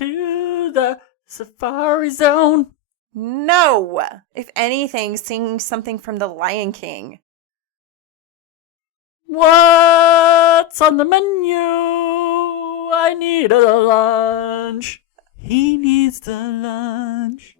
to the safari zone. No! If anything, sing something from The Lion King. What's on the menu? I need a lunch. He needs the lunch.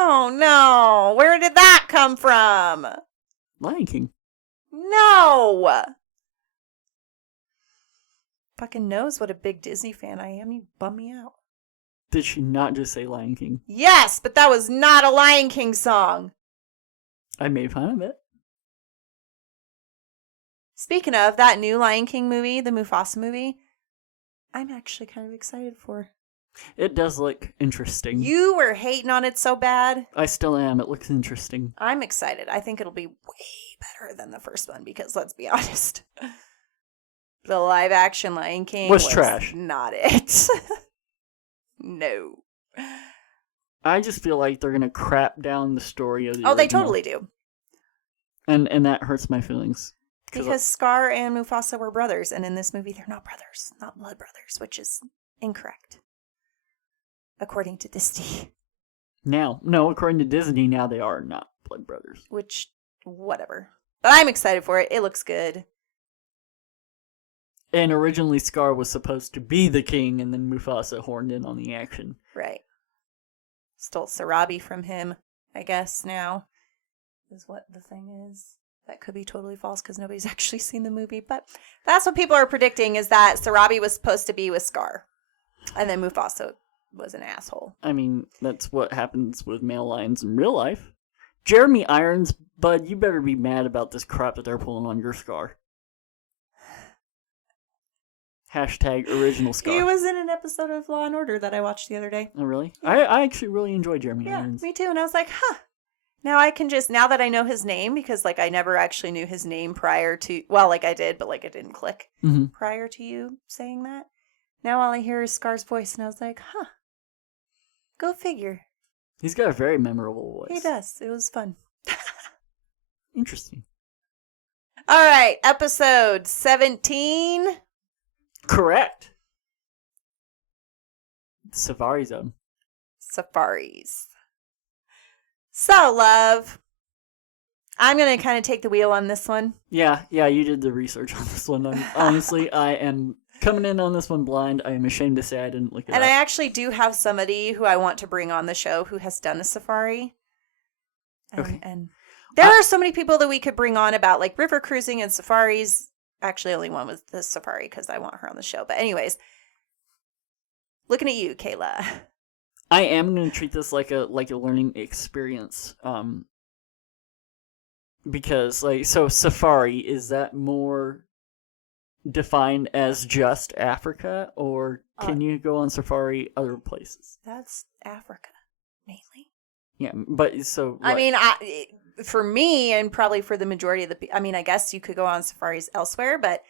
Oh no! Where did that come from? Lion King. No! Fucking knows what a big Disney fan I am. You bum me out. Did she not just say Lion King? Yes, but that was not a Lion King song. I made fun of it. Speaking of that new Lion King movie, the Mufasa movie, I'm actually kind of excited for. It does look interesting. You were hating on it so bad. I still am. It looks interesting. I'm excited. I think it'll be way better than the first one because let's be honest. The live action Lion King was trash. Not it. No. I just feel like they're going to crap down the story of the Oh, original. they totally do. And that hurts my feelings. Because Scar and Mufasa were brothers, and in this movie they're not brothers, not blood brothers, which is incorrect. According to Disney. Now, no, according to Disney, now they are not blood brothers. Which, whatever. But I'm excited for it. It looks good. And originally Scar was supposed to be the king, and then Mufasa horned in on the action. Right. Stole Sarabi from him, I guess, now. Is what the thing is. That could be totally false because nobody's actually seen the movie. But that's what people are predicting, is that Sarabi was supposed to be with Scar. And then Mufasa was an asshole. I mean, that's what happens with male lions in real life. Jeremy Irons, bud, you better be mad about this crap that they're pulling on your Scar. Hashtag original Scar. He was in an episode of Law & Order that I watched the other day. Oh, really? Yeah. I actually really enjoy Jeremy Irons. Yeah, me too. And I was like, huh. Now I can just, now that I know his name, because like I never actually knew his name prior to, well, like I did, but like it didn't click prior to you saying that. Now all I hear is Scar's voice, and I was like, huh. Go figure. He's got a very memorable voice. He does. It was fun. Interesting. All right, episode 17. Correct. Safari Zone. Safaris. So, love, I'm going to kind of take the wheel on this one. Yeah, you did the research on this one. Honestly, I am coming in on this one blind. I am ashamed to say I didn't look it up. And I actually do have somebody who I want to bring on the show who has done a safari. Okay. And there are so many people that we could bring on about like river cruising and safaris. Actually, only one was the safari because I want her on the show. But anyways, looking at you, Kayla. I am going to treat this like a learning experience. Because so safari, is that more defined as just Africa, or can you go on safari other places? That's Africa, mainly. Yeah, but so... I mean, for me, and probably for the majority of the... I mean, I guess you could go on safaris elsewhere, but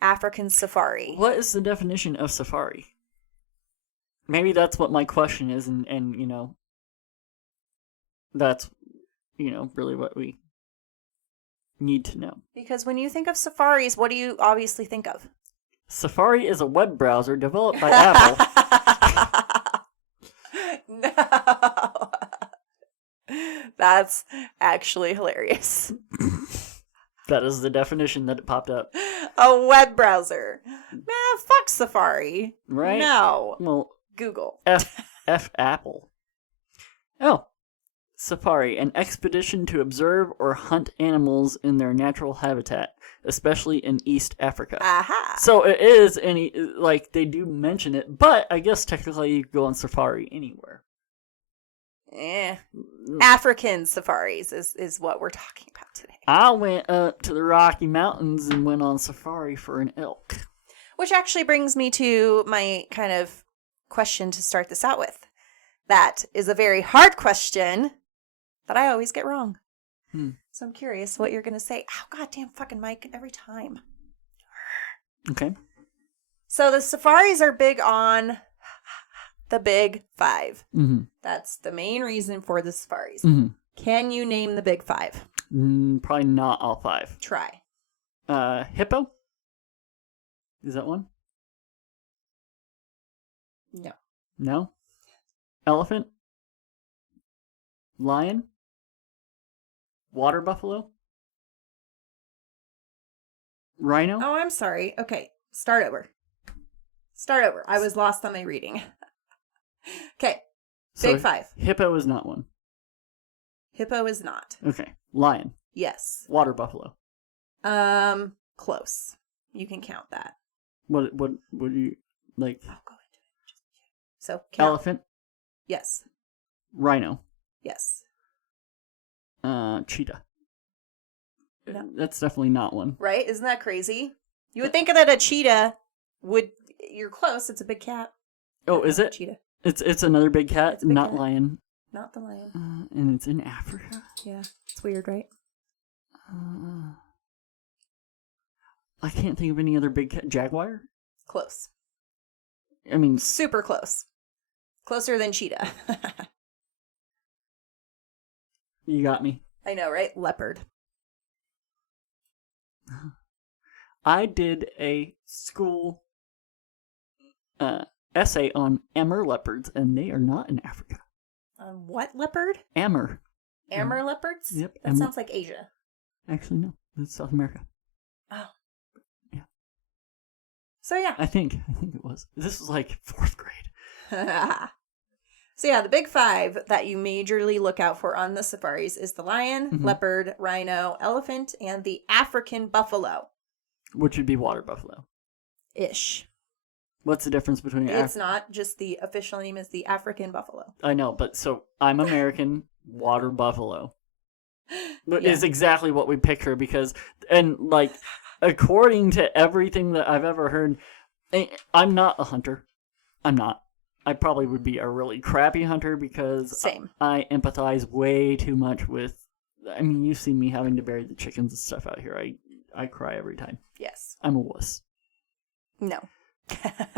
African safari. What is the definition of safari? Maybe that's what my question is, and you know, that's, you know, really what we need to know. Because when you think of safaris, what do you obviously think of? Safari is a web browser developed by Apple. No. That's actually hilarious. That is the definition that it popped up. A web browser. Man, fuck Safari. Right? No. Well, Google. F Apple. Oh. Safari, an expedition to observe or hunt animals in their natural habitat, especially in East Africa. Aha. So it is like they do mention it, but I guess technically you could go on safari anywhere. African safaris is what we're talking about today. I went up to the Rocky Mountains and went on safari for an elk. Which actually brings me to my kind of question to start this out with. That is a very hard question that I always get wrong. So I'm curious what you're going to say. Oh, goddamn fucking Mike, every time. Okay. So the safaris are big on the Big Five. Mm-hmm. That's the main reason for the safaris. Mm-hmm. Can you name the Big Five? Probably not all five. Try. Hippo? Is that one? No. No? Elephant? Lion? Water buffalo? Rhino? Oh, I'm sorry. Okay, start over. I was lost on my reading. Okay, Big Five. Hippo is not one. Hippo is not. Okay. Lion. Yes. Water buffalo. Close. You can count that. What do you like? I'll go into it. So count. Elephant. Yes. Rhino. Yes. Cheetah. No. That's definitely not one. Right? Isn't that crazy? You would think that a cheetah would. You're close. It's a big cat. Oh, is it? Cheetah. It's another big cat, It's a big not cat. lion. Not the lion. And it's in Africa. Yeah, it's weird, right? I can't think of any other big cat. Jaguar? Close. I mean, Super close. Closer than cheetah. you got me. I know, right? Leopard. I did a school essay on Amur leopards, and they are not in Africa. What leopard? Amur. Amur leopards? Yep. That sounds like Asia. Actually, no. It's South America. Oh. Yeah. So, yeah. I think it was. This was like 4th grade. So, yeah, the Big Five that you majorly look out for on the safaris is the lion, leopard, rhino, elephant, and the African buffalo. Which would be water buffalo. Ish. What's the difference between... It's not. Just the official name is the African buffalo. I know, but so I'm American, water buffalo. But Yeah. is exactly what we picture because, and like, according to everything that I've ever heard, I'm not a hunter. I'm not. I probably would be a really crappy hunter because Same. I empathize way too much with, I mean, you see me having to bury the chickens and stuff out here. I cry every time. Yes. I'm a wuss. No.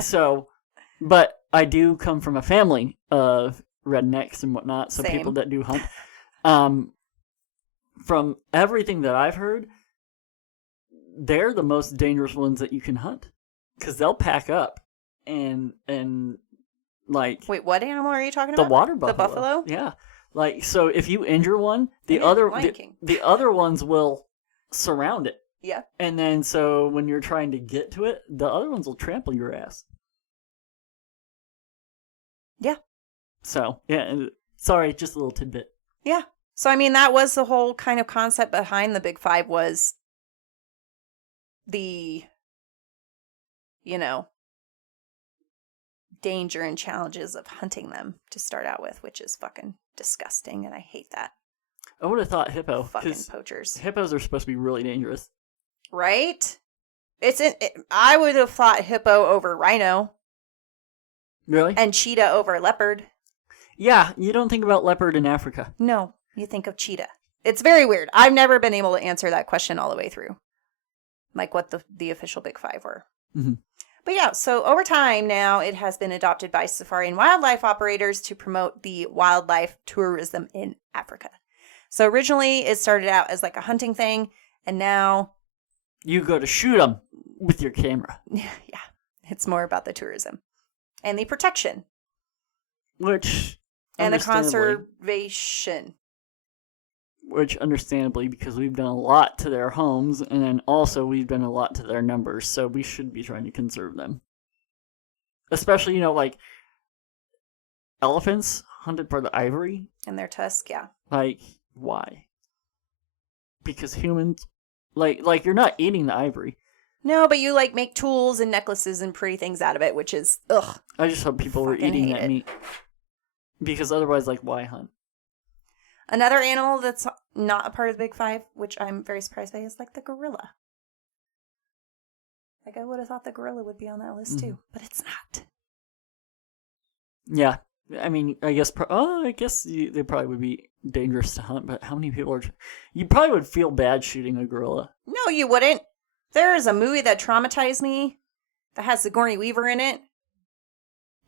So, but I do come from a family of rednecks and whatnot, so Same. people that do hunt. From everything that I've heard, they're the most dangerous ones that you can hunt because they'll pack up and like. Wait, what animal are you talking the about? water buffalo. The buffalo? Yeah, like so if you injure one, the other ones will surround it. Yeah. And then so when you're trying to get to it, the other ones will trample your ass. Yeah. So, yeah, sorry, just a little tidbit. Yeah. So, I mean, that was the whole kind of concept behind the Big Five was the, danger and challenges of hunting them to start out with, which is fucking disgusting, and I hate that. I would have thought hippo. Fucking poachers. Hippos are supposed to be really dangerous. Right? I would have thought hippo over rhino. Really? And cheetah over leopard. Yeah, you don't think about leopard in Africa. No, you think of cheetah. It's very weird. I've never been able to answer that question all the way through. Like what the official Big Five were. Mm-hmm. But yeah, so over time now, it has been adopted by safari and wildlife operators to promote the wildlife tourism in Africa. So originally, it started out as like a hunting thing, and now... You go to shoot them with your camera. Yeah, it's more about the tourism. And the protection. Which... And the conservation. which understandably, because we've done a lot to their homes, and then also we've done a lot to their numbers, so we should be trying to conserve them. Especially, like elephants hunted for the ivory. And their tusk, yeah. Like, why? Because humans, like you're not eating the ivory. No, but you make tools and necklaces and pretty things out of it, which is ugh. I just hope people were eating that meat. Because otherwise, why hunt? Another animal that's not a part of the Big Five, which I'm very surprised by, is the gorilla. I would have thought the gorilla would be on that list too, but it's not. Yeah, I mean, I guess they probably would be dangerous to hunt, but how many people are? You probably would feel bad shooting a gorilla. No, you wouldn't. There is a movie that traumatized me that has Sigourney Weaver in it.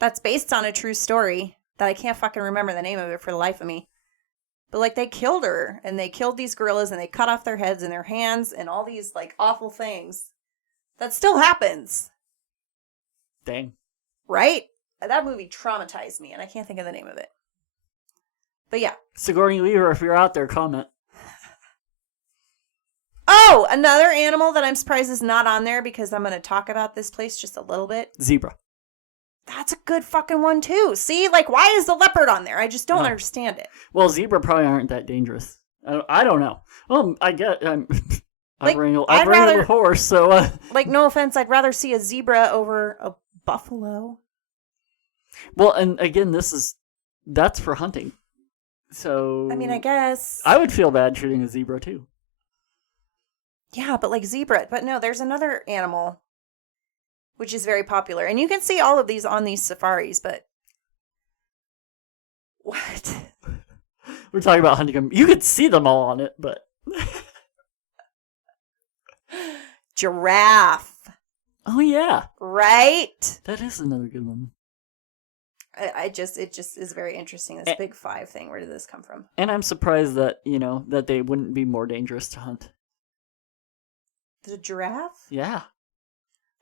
That's based on a true story that I can't fucking remember the name of it for the life of me. But they killed her, and they killed these gorillas, and they cut off their heads and their hands and all these awful things. That still happens. Dang. Right? That movie traumatized me, and I can't think of the name of it. But yeah. Sigourney Weaver, if you're out there, comment. Oh, another animal that I'm surprised is not on there because I'm going to talk about this place just a little bit. Zebra. That's a good fucking one, too. See? Why is the leopard on there? I just don't understand it. Well, zebra probably aren't that dangerous. I don't know. Well, I get... I've wrangled a horse, so... no offense, I'd rather see a zebra over a buffalo. Well, and again, that's for hunting. So... I mean, I guess... I would feel bad shooting a zebra, too. Yeah, but zebra. But no, there's another animal, which is very popular. And you can see all of these on these safaris, but... What? We're talking about hunting them. You could see them all on it, but... Giraffe. Oh, yeah. Right? That is another good one. It just is very interesting. This Big Five thing. Where did this come from? And I'm surprised that, that they wouldn't be more dangerous to hunt. The giraffe? Yeah.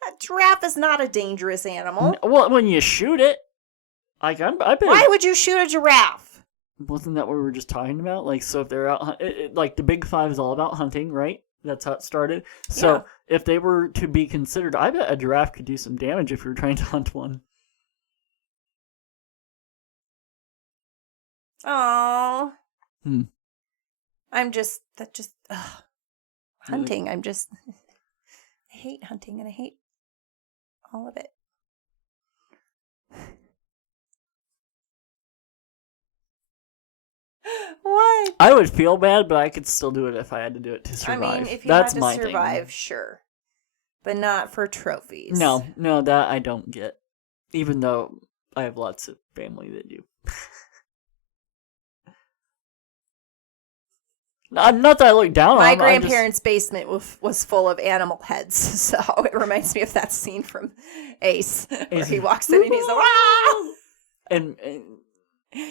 A giraffe is not a dangerous animal. Well, when you shoot it, I bet. Why would you shoot a giraffe? Wasn't that what we were just talking about? So if they're out, the Big Five is all about hunting, right? That's how it started. So if they were to be considered, I bet a giraffe could do some damage if you were trying to hunt one. Oh. Ugh. Hunting. I hate hunting and I hate all of it. What? I would feel bad, but I could still do it if I had to do it to survive. I mean, if you That's had to my survive, thing. sure. But not for trophies. No, that I don't get. Even though I have lots of family that do. Not that I look down on my them. grandparents' basement was full of animal heads, so it reminds me of that scene from Ace, where he walks in and he's like, "Wow!" And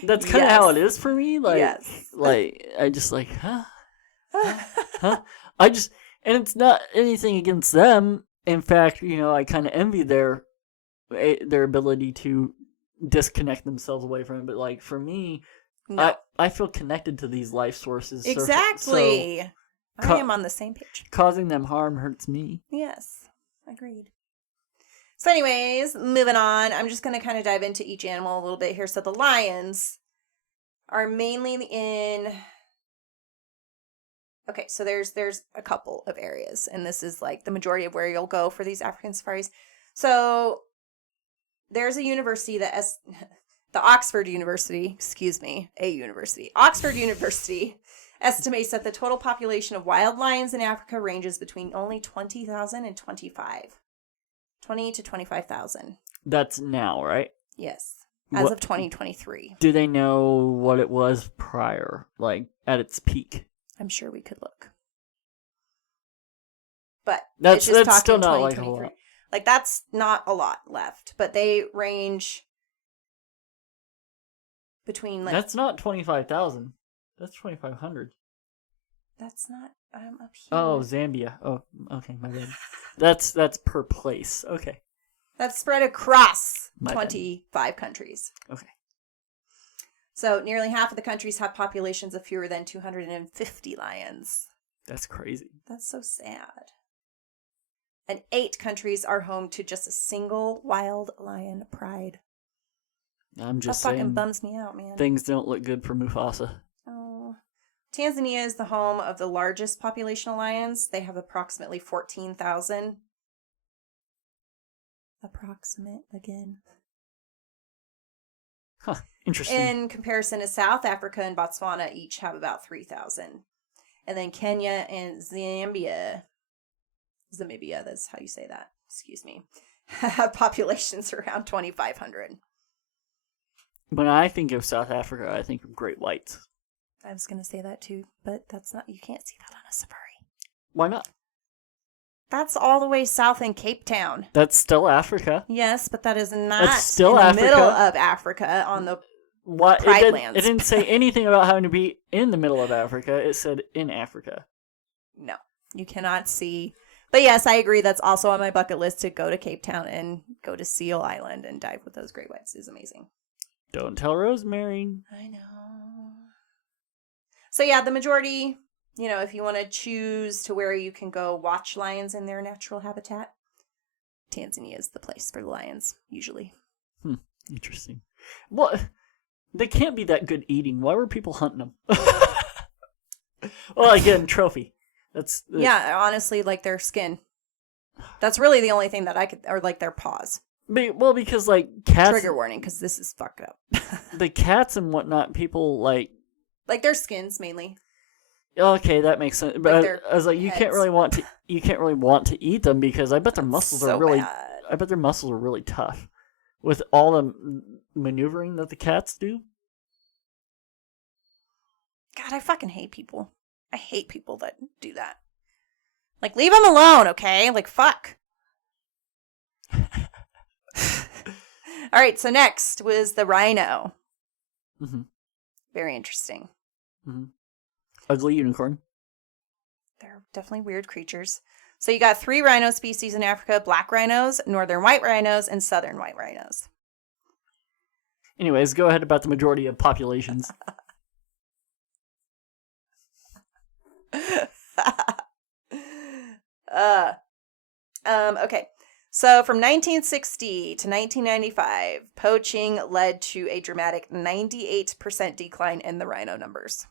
that's kind of how it is for me. Yes. I just huh? And it's not anything against them. In fact, I kind of envy their ability to disconnect themselves away from it. But for me, no. I feel connected to these life sources. Exactly. So I am on the same page. Causing them harm hurts me. Yes, agreed. So anyways, moving on. I'm just going to kind of dive into each animal a little bit here. So the lions are mainly in... Okay, so there's a couple of areas, and this is the majority of where you'll go for these African safaris. So there's a university that... Oxford University estimates that the total population of wild lions in Africa ranges between only 20,000 and 20 to 25,000. That's now, right? Yes. As of 2023. Do they know what it was prior, at its peak? I'm sure we could look. But that's still not a lot. That's not a lot left, but they range between That's not 25,000. That's 2,500. That's not up here. Oh, Zambia. Oh, okay, my bad. That's per place. Okay. That's spread across 25 countries. Okay. So nearly half of the countries have populations of fewer than 250 lions. That's crazy. That's so sad. And 8 countries are home to just a single wild lion pride. I'm just that fucking saying, bums me out, man. Things don't look good for Mufasa. Oh. Tanzania is the home of the largest population of lions. They have approximately 14,000. Approximate again. Huh, interesting. In comparison to South Africa and Botswana, each have about 3,000. And then Kenya and Zamibia, that's how you say that, excuse me, have populations around 2,500. When I think of South Africa, I think of great whites. I was going to say that too, but you can't see that on a safari. Why not? That's all the way south in Cape Town. That's still Africa. Yes, but that is not still in the Africa. middle of Africa on the Pride Lands. It didn't say anything about having to be in the middle of Africa. It said in Africa. No, you cannot see. But yes, I agree. That's also on my bucket list to go to Cape Town and go to Seal Island and dive with those great whites. Is amazing. Don't tell Rosemary. I know. So yeah, the majority, if you want to choose to where you can go watch lions in their natural habitat, Tanzania is the place for the lions, usually. Interesting. Well, they can't be that good eating. Why were people hunting them? Well, again, trophy. Yeah, honestly, like their skin. That's really the only thing that I could, or like their paws. Because like cats. Trigger warning, because this is fucked up. The cats and whatnot, people like their skins mainly. Okay, that makes sense. But Like I was like, you can't really want to eat them because I bet their muscles are really. Bad. I bet their muscles are really tough, with all the maneuvering that the cats do. God, I fucking hate people. I hate people that do that. Like, leave them alone, okay? Like, fuck. All right, so next was the rhino. Mm-hmm. Very interesting. Mm-hmm. Ugly unicorn. They're definitely weird creatures. So you got 3 rhino species in Africa: black rhinos, northern white rhinos, and southern white rhinos. Anyways, go ahead about the majority of populations. Okay. So from 1960 to 1995, poaching led to a dramatic 98% decline in the rhino numbers.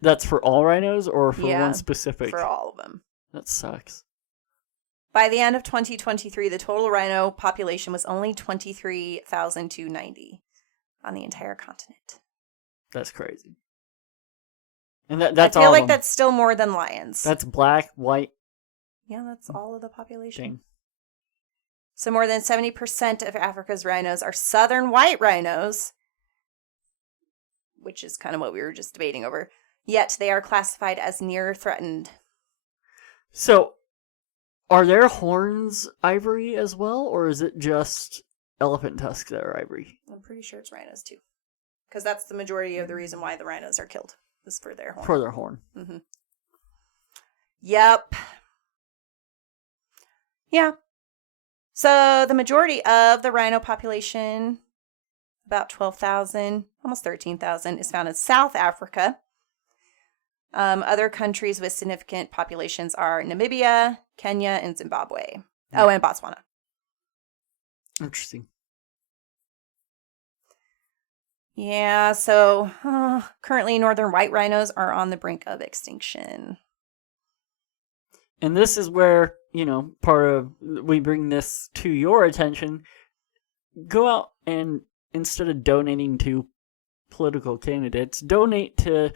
That's for all rhinos or for one specific? For all of them. That sucks. By the end of 2023, the total rhino population was only 23,290 on the entire continent. That's crazy. And that's all. I feel like that's still more than lions. That's black, white. Yeah, that's all of the population. Dang. So more than 70% of Africa's rhinos are southern white rhinos, which is kind of what we were just debating over. Yet they are classified as near threatened. So, are their horns ivory as well, or is it just elephant tusks that are ivory? I'm pretty sure it's rhinos too, because that's the majority of the reason why the rhinos are killed, is for their horn. For their horn. Mm-hmm. Yep. Yeah. So the majority of the rhino population, about 12,000, almost 13,000, is found in South Africa. Other countries with significant populations are Namibia, Kenya, and Zimbabwe. Oh, and Botswana. Interesting. Yeah, so currently northern white rhinos are on the brink of extinction. And this is where, we bring this to your attention. Go out and, instead of donating to political candidates, donate to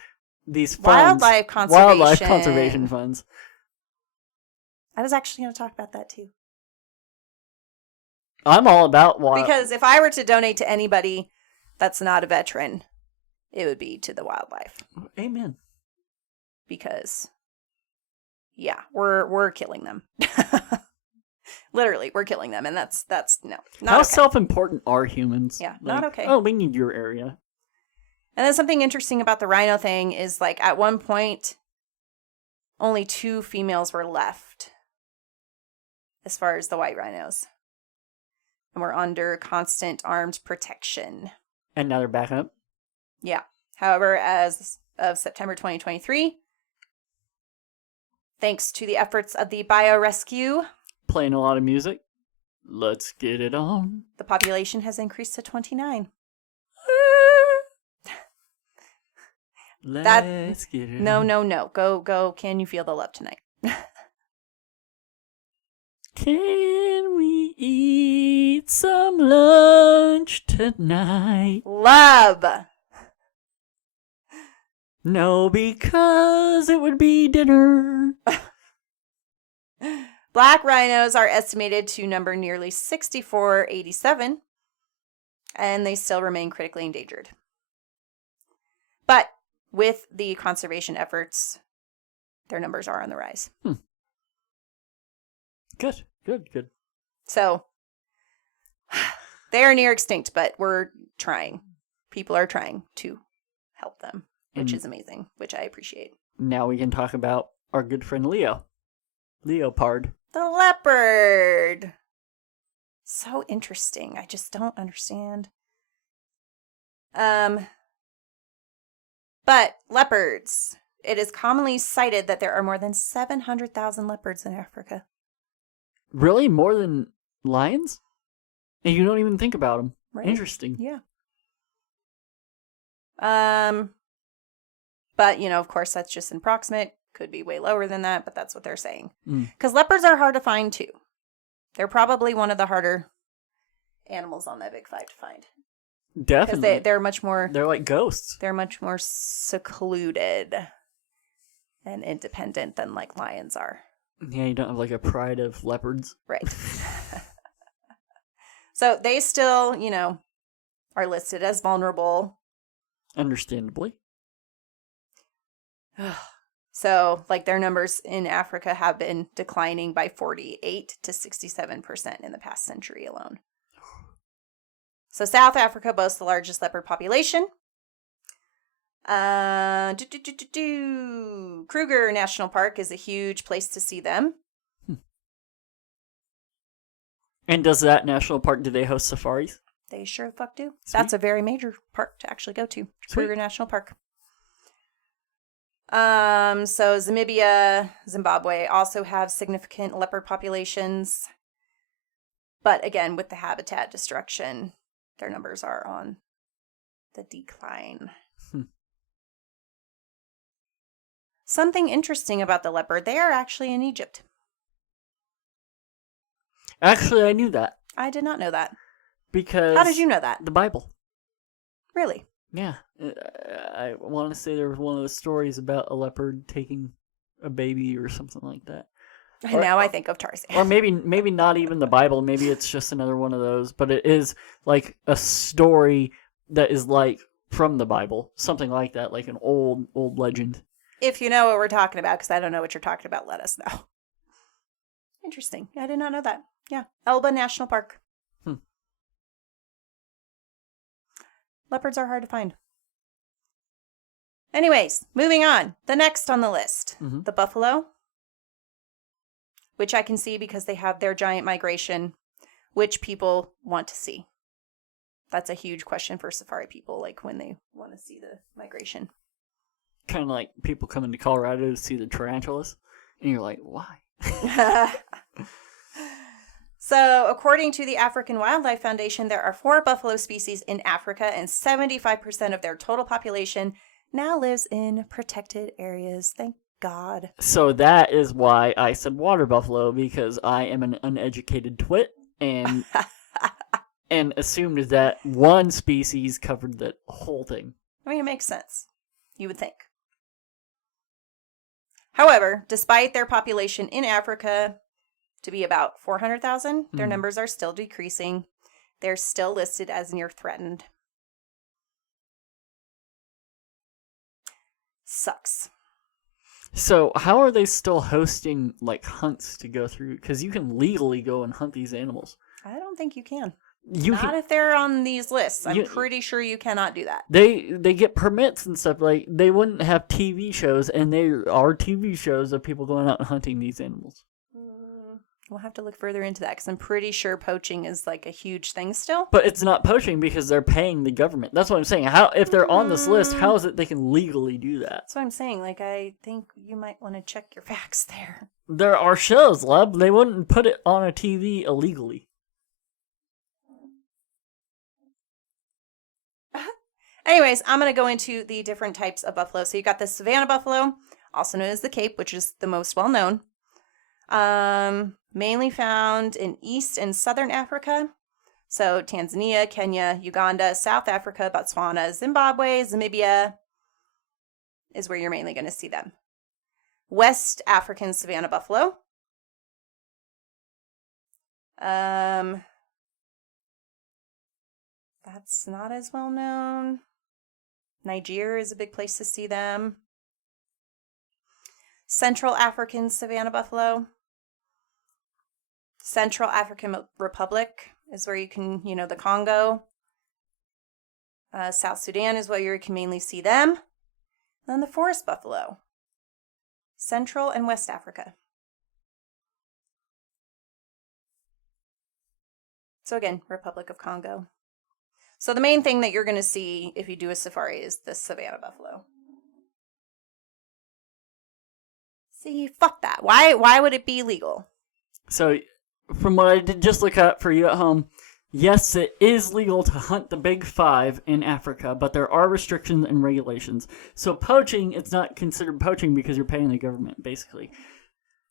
these funds. Wildlife conservation funds. I was actually going to talk about that too. I'm all about Because if I were to donate to anybody that's not a veteran, it would be to the wildlife. Amen. Because, yeah, we're killing them. Literally, we're killing them, and that's no. Not How okay. self-important are humans? Yeah, not okay. Oh, we need your area. And then something interesting about the rhino thing is, like, at one point, only 2 females were left as far as the white rhinos. And we're under constant armed protection. And now they're back up? Yeah. However, as of September 2023, thanks to the efforts of the biorescue, Playing a lot of music. Let's get it on. the population has increased to 29. Let's get it on. No. Go. Can you feel the love tonight? Can we eat some lunch tonight? Love. No, because it would be dinner. Black rhinos are estimated to number nearly 6,487, and they still remain critically endangered. But with the conservation efforts, their numbers are on the rise. Good. So, they are near extinct, but we're trying. People are trying to help them, which is amazing, which I appreciate. Now we can talk about our good friend Leo. Leopard. The leopard. So interesting. I just don't understand. But leopards. It is commonly cited that there are more than 700,000 leopards in Africa. Really? More than lions? And you don't even think about them. Right. Interesting. Yeah. But, of course, that's just an approximate. Could be way lower than that, but that's what they're saying. Because leopards are hard to find, too. They're probably one of the harder animals on that Big Five to find. Definitely. Because they're much more... They're like ghosts. They're much more secluded and independent than, like, lions are. Yeah, you don't have, like, a pride of leopards. Right. So they still, are listed as vulnerable. Understandably. So, like, their numbers in Africa have been declining by 48 to 67% in the past century alone. So, South Africa boasts the largest leopard population. Kruger National Park is a huge place to see them. And does that national park, do they host safaris? They sure the fuck do. Sweet. That's a very major park to actually go to. Sweet. Kruger National Park. So Namibia, Zimbabwe also have significant leopard populations. But again, with the habitat destruction, their numbers are on the decline. Something interesting about the leopard, they are actually in Egypt. Actually, I knew that. I did not know that. Because... How did you know that? The Bible. Really? Yeah. I want to say there was one of the stories about a leopard taking a baby or something like that. And now I think of Tarzan. Or maybe not even the Bible. Maybe it's just another one of those. But it is like a story that is like from the Bible. Something like that. Like an old legend. If you know what we're talking about, because I don't know what you're talking about, let us know. Interesting. I did not know that. Yeah. Elba National Park. Leopards are hard to find. Anyways, moving on. The next on the list, the buffalo, which I can see because they have their giant migration, which people want to see. That's a huge question for safari people, like when they want to see the migration. Kind of like people coming to Colorado to see the tarantulas, and you're like, why? So, according to the African Wildlife Foundation, there are 4 buffalo species in Africa, and 75% of their total population now lives in protected areas. Thank God. So that is why I said water buffalo, because I am an uneducated twit and and assumed that one species covered the whole thing. I mean, it makes sense. You would think. However, despite their population in Africa to be about 400,000, their numbers are still decreasing. They're still listed as near threatened. Sucks. So how are they still hosting like hunts to go through? Because you can legally go and hunt these animals. I don't think you can. You Not can, if they're on these lists. I'm pretty sure you cannot do that. They get permits and stuff. Like they wouldn't have TV shows, and there are TV shows of people going out and hunting these animals. We'll have to look further into that because I'm pretty sure poaching is like a huge thing still. But it's not poaching because they're paying the government. That's what I'm saying. How if they're on this list, how is it they can legally do that? That's what I'm saying. Like, I think you might want to check your facts there. There are shows, love. They wouldn't put it on a TV illegally. Anyways, I'm going to go into the different types of buffalo. So you got the savanna buffalo, also known as the Cape, which is the most well known. Mainly found in East and Southern Africa. So Tanzania, Kenya, Uganda, South Africa, Botswana, Zimbabwe, Namibia is where you're mainly going to see them. West African savanna buffalo. That's not as well known. Nigeria is a big place to see them. Central African savanna buffalo. Central African Republic is where you can, the Congo. South Sudan is where you can mainly see them. Then the forest buffalo. Central and West Africa. So again, Republic of Congo. So the main thing that you're going to see if you do a safari is the savanna buffalo. See, fuck that. Why would it be legal? So, from what I did just look up for you at home, yes, it is legal to hunt the big five in Africa, but there are restrictions and regulations. So poaching, it's not considered poaching because you're paying the government, basically.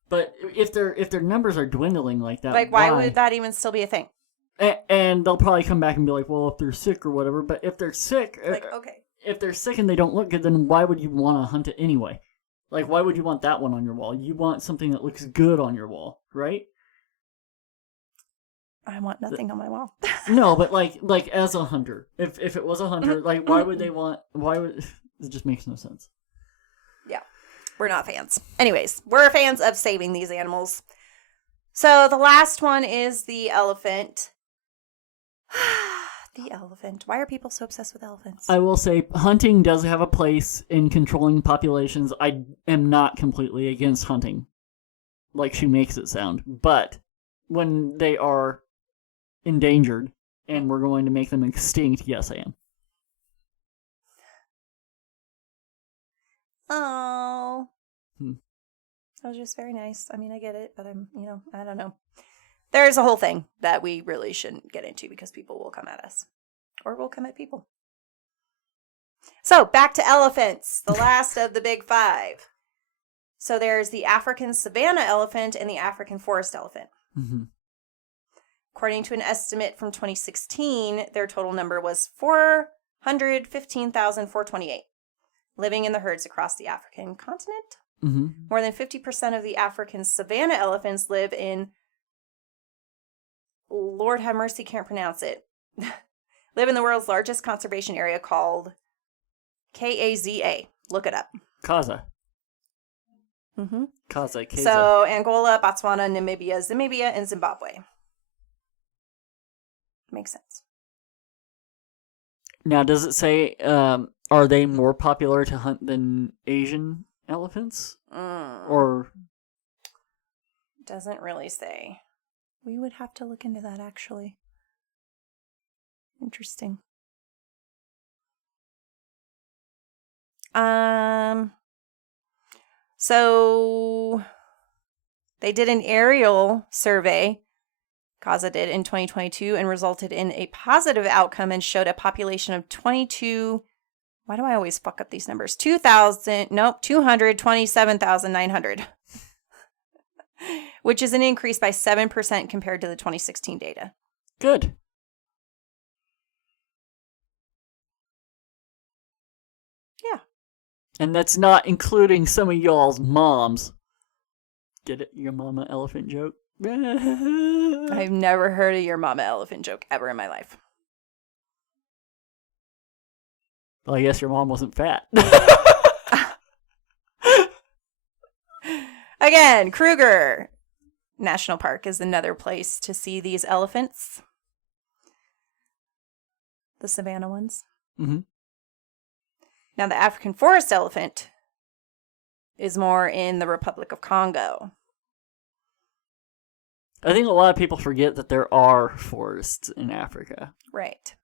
But if their numbers are dwindling like that, why would that even still be a thing? And they'll probably come back and be like, well, if they're sick or whatever. But if they're sick, if they're sick and they don't look good, then why would you want to hunt it anyway? Like, why would you want that one on your wall? You want something that looks good on your wall, right? I want nothing on my wall. No, but like as a hunter, if it was a hunter, like why would it just makes no sense. Yeah, we're not fans. Anyways, we're fans of saving these animals. So the last one is the elephant. The elephant. Why are people so obsessed with elephants? I will say hunting does have a place in controlling populations. I am not completely against hunting, like she makes it sound. But when they are endangered and we're going to make them extinct, yes, I am. Oh. That was just very nice. I mean, I get it, but I don't know. There's a whole thing that we really shouldn't get into because people will come at us. Or we'll come at people. So, back to elephants. The last of the big five. So, there's the African savanna elephant and the African forest elephant. Mm-hmm. According to an estimate from 2016, their total number was 415,428, living in the herds across the African continent. Mm-hmm. More than 50% of the African savanna elephants live in, Lord have mercy, can't pronounce it, live in the world's largest conservation area called Kaza. Look it up. Kaza. Mm-hmm. Kaza. So Angola, Botswana, Namibia, and Zimbabwe. Makes sense. Now, does it say, are they more popular to hunt than Asian elephants? Or doesn't really say. We would have to look into that, actually. Interesting. So they did an aerial survey, Kaza did, in 2022 and resulted in a positive outcome and showed a population of 22. Why do I always fuck up these numbers? 227,900. Which is an increase by 7% compared to the 2016 data. Good. Yeah. And that's not including some of y'all's moms. Get it? Your mama elephant joke? I've never heard a your mama elephant joke ever in my life. Well, I guess your mom wasn't fat. Again, Kruger National Park is another place to see these elephants. The savanna ones. Mm-hmm. Now, the African forest elephant is more in the Republic of Congo. I think a lot of people forget that there are forests in Africa, Right.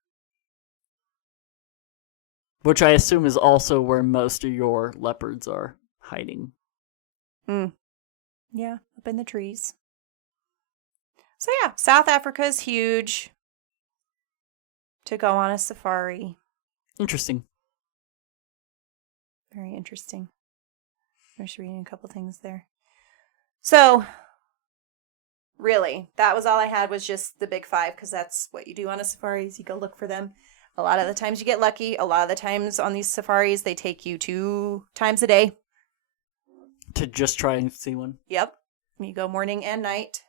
which I assume is also where most of your leopards are hiding. Yeah, up in the trees. So yeah, South Africa is huge to go on a safari. Interesting. Very interesting. I'm just reading a couple things there. So, really, that was all I had was just the big five, because that's what you do on a safari is you go look for them. A lot of the times you get lucky. A lot of the times on these safaris, they take you 2 times a day. To just try and see one. Yep. You go morning and night.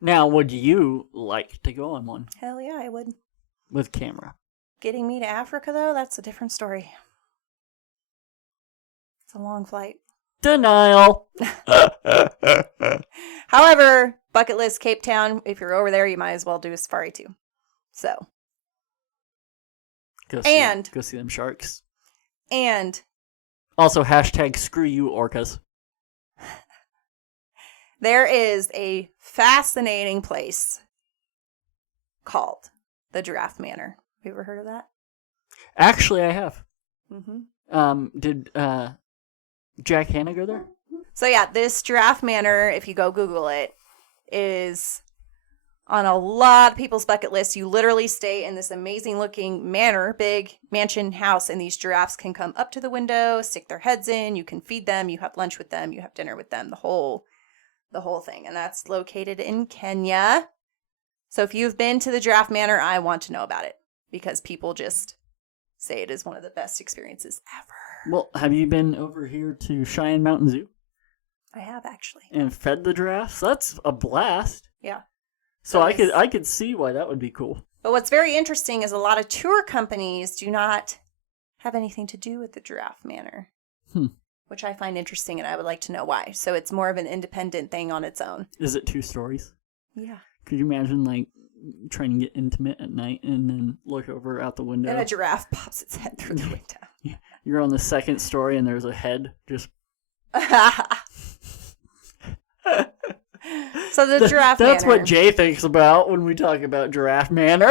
Now, would you like to go on one? Hell yeah, I would. With camera. Getting me to Africa, though, that's a different story. It's a long flight. Denial. However, bucket list Cape Town, if you're over there, you might as well do a safari too. So. Go see them sharks. And. Also, hashtag screw you orcas. There is a fascinating place called the Giraffe Manor. Have you ever heard of that? Actually, I have. Mm-hmm. Did Jack Hanna go there? So yeah, this Giraffe Manor, if you go Google it, is on a lot of people's bucket lists. You literally stay in this amazing looking manor, big mansion house, and these giraffes can come up to the window, stick their heads in, you can feed them, you have lunch with them, you have dinner with them, the whole thing. And that's located in Kenya. So if you've been to the Giraffe Manor, I want to know about it, because people just say it is one of the best experiences ever. Well, have you been over here to Cheyenne Mountain Zoo? I have, actually. And fed the giraffes? That's a blast. Yeah. So I could see why that would be cool. But what's very interesting is a lot of tour companies do not have anything to do with the Giraffe Manor. Which I find interesting, and I would like to know why. So it's more of an independent thing on its own. Is it 2 stories? Yeah. Could you imagine, like, trying to get intimate at night and then look over out the window? And a giraffe pops its head through the window. Yeah. You're on the 2nd story and there's a head just... So the Giraffe Manor. That's what Jay thinks about when we talk about Giraffe Manor.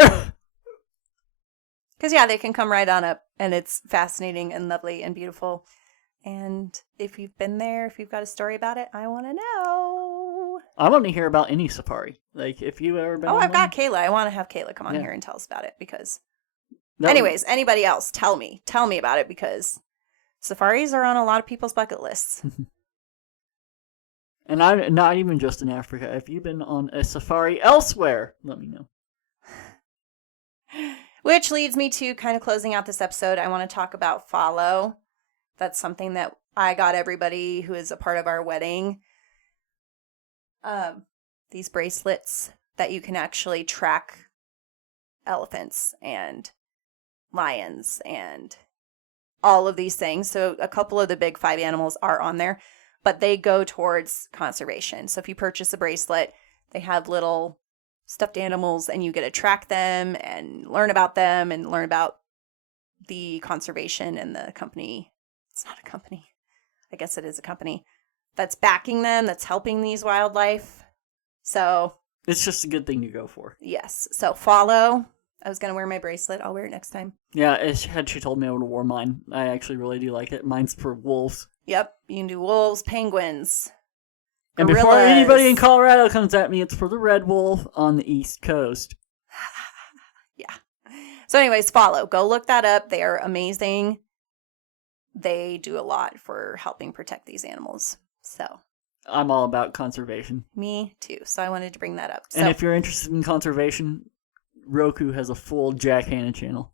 Because, yeah, they can come right on up, and it's fascinating and lovely and beautiful. And if you've been there, if you've got a story about it, I want to know. I want to hear about any safari. Like, if you've ever been on I've one. got Kayla. I want to have Kayla come on here and tell us about it, because... Anyways, anybody else, tell me about it, because safaris are on a lot of people's bucket lists. And I'm not even just in Africa. If you've been on a safari elsewhere, let me know. Which leads me to kind of closing out this episode. I want to talk about follow. That's something that I got everybody who is a part of our wedding. These bracelets that you can actually track elephants and lions and all of these things. So a couple of the big 5 animals are on there, but they go towards conservation. So if you purchase a bracelet, they have little stuffed animals, and you get to track them and learn about them and learn about the conservation and the company. It's not a company. I guess it is a company that's backing them, that's helping these wildlife. So it's just a good thing to go for. Yes. So follow. I was going to wear my bracelet. I'll wear it next time. Yeah, had she told me I would have worn mine. I actually really do like it. Mine's for wolves. Yep. You can do wolves, penguins, and gorillas. before anybody in Colorado comes at me, it's for the red wolf on the East Coast. Yeah. So anyways, follow. Go look that up. They are amazing. They do a lot for helping protect these animals. So I'm all about conservation. Me too. So I wanted to bring that up. And if you're interested in conservation, Roku has a full Jack Hanna channel.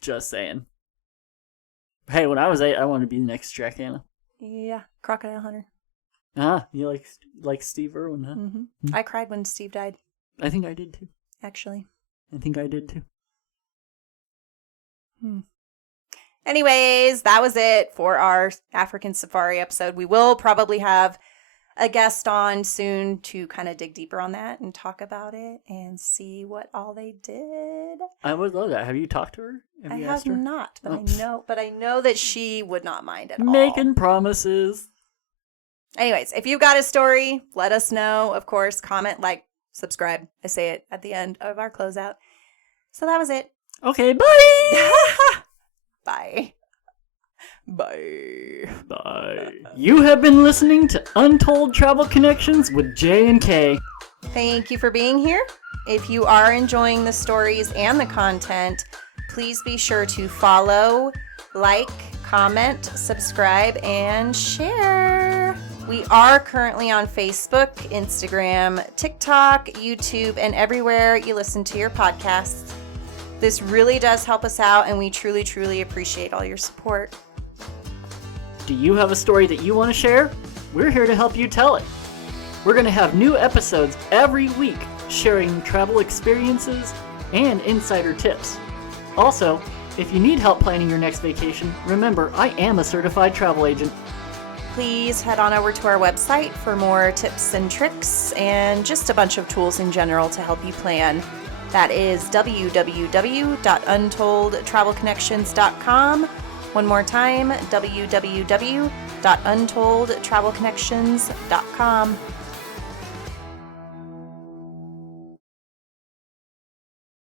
Just saying. Hey, when I was 8, I wanted to be the next Jack Hanna. Yeah, crocodile hunter. Ah, you like Steve Irwin, huh? Mm-hmm. I cried when Steve died. I think I did too. Actually. I think I did too. Anyways, that was it for our African safari episode. We will probably have a guest on soon to kind of dig deeper on that and talk about it and see what all they did. I would love that. Have you talked to her? I have not, but I know that she would not mind at all. Making promises. Anyways, if you've got a story, let us know. Of course, comment, like, subscribe. I say it at the end of our closeout. So that was it. Okay, bye! Bye. Bye. Bye. You have been listening to Untold Travel Connections with J and K. Thank you for being here. If you are enjoying the stories and the content, please be sure to follow, like, comment, subscribe, and share. We are currently on Facebook, Instagram, TikTok, YouTube, and everywhere you listen to your podcasts. This really does help us out, and we truly, truly appreciate all your support. Do you have a story that you want to share? We're here to help you tell it. We're going to have new episodes every week sharing travel experiences and insider tips. Also, if you need help planning your next vacation, remember, I am a certified travel agent. Please head on over to our website for more tips and tricks and just a bunch of tools in general to help you plan. That is www.untolledtravelconnections.com. One more time, www.untolledtravelconnections.com.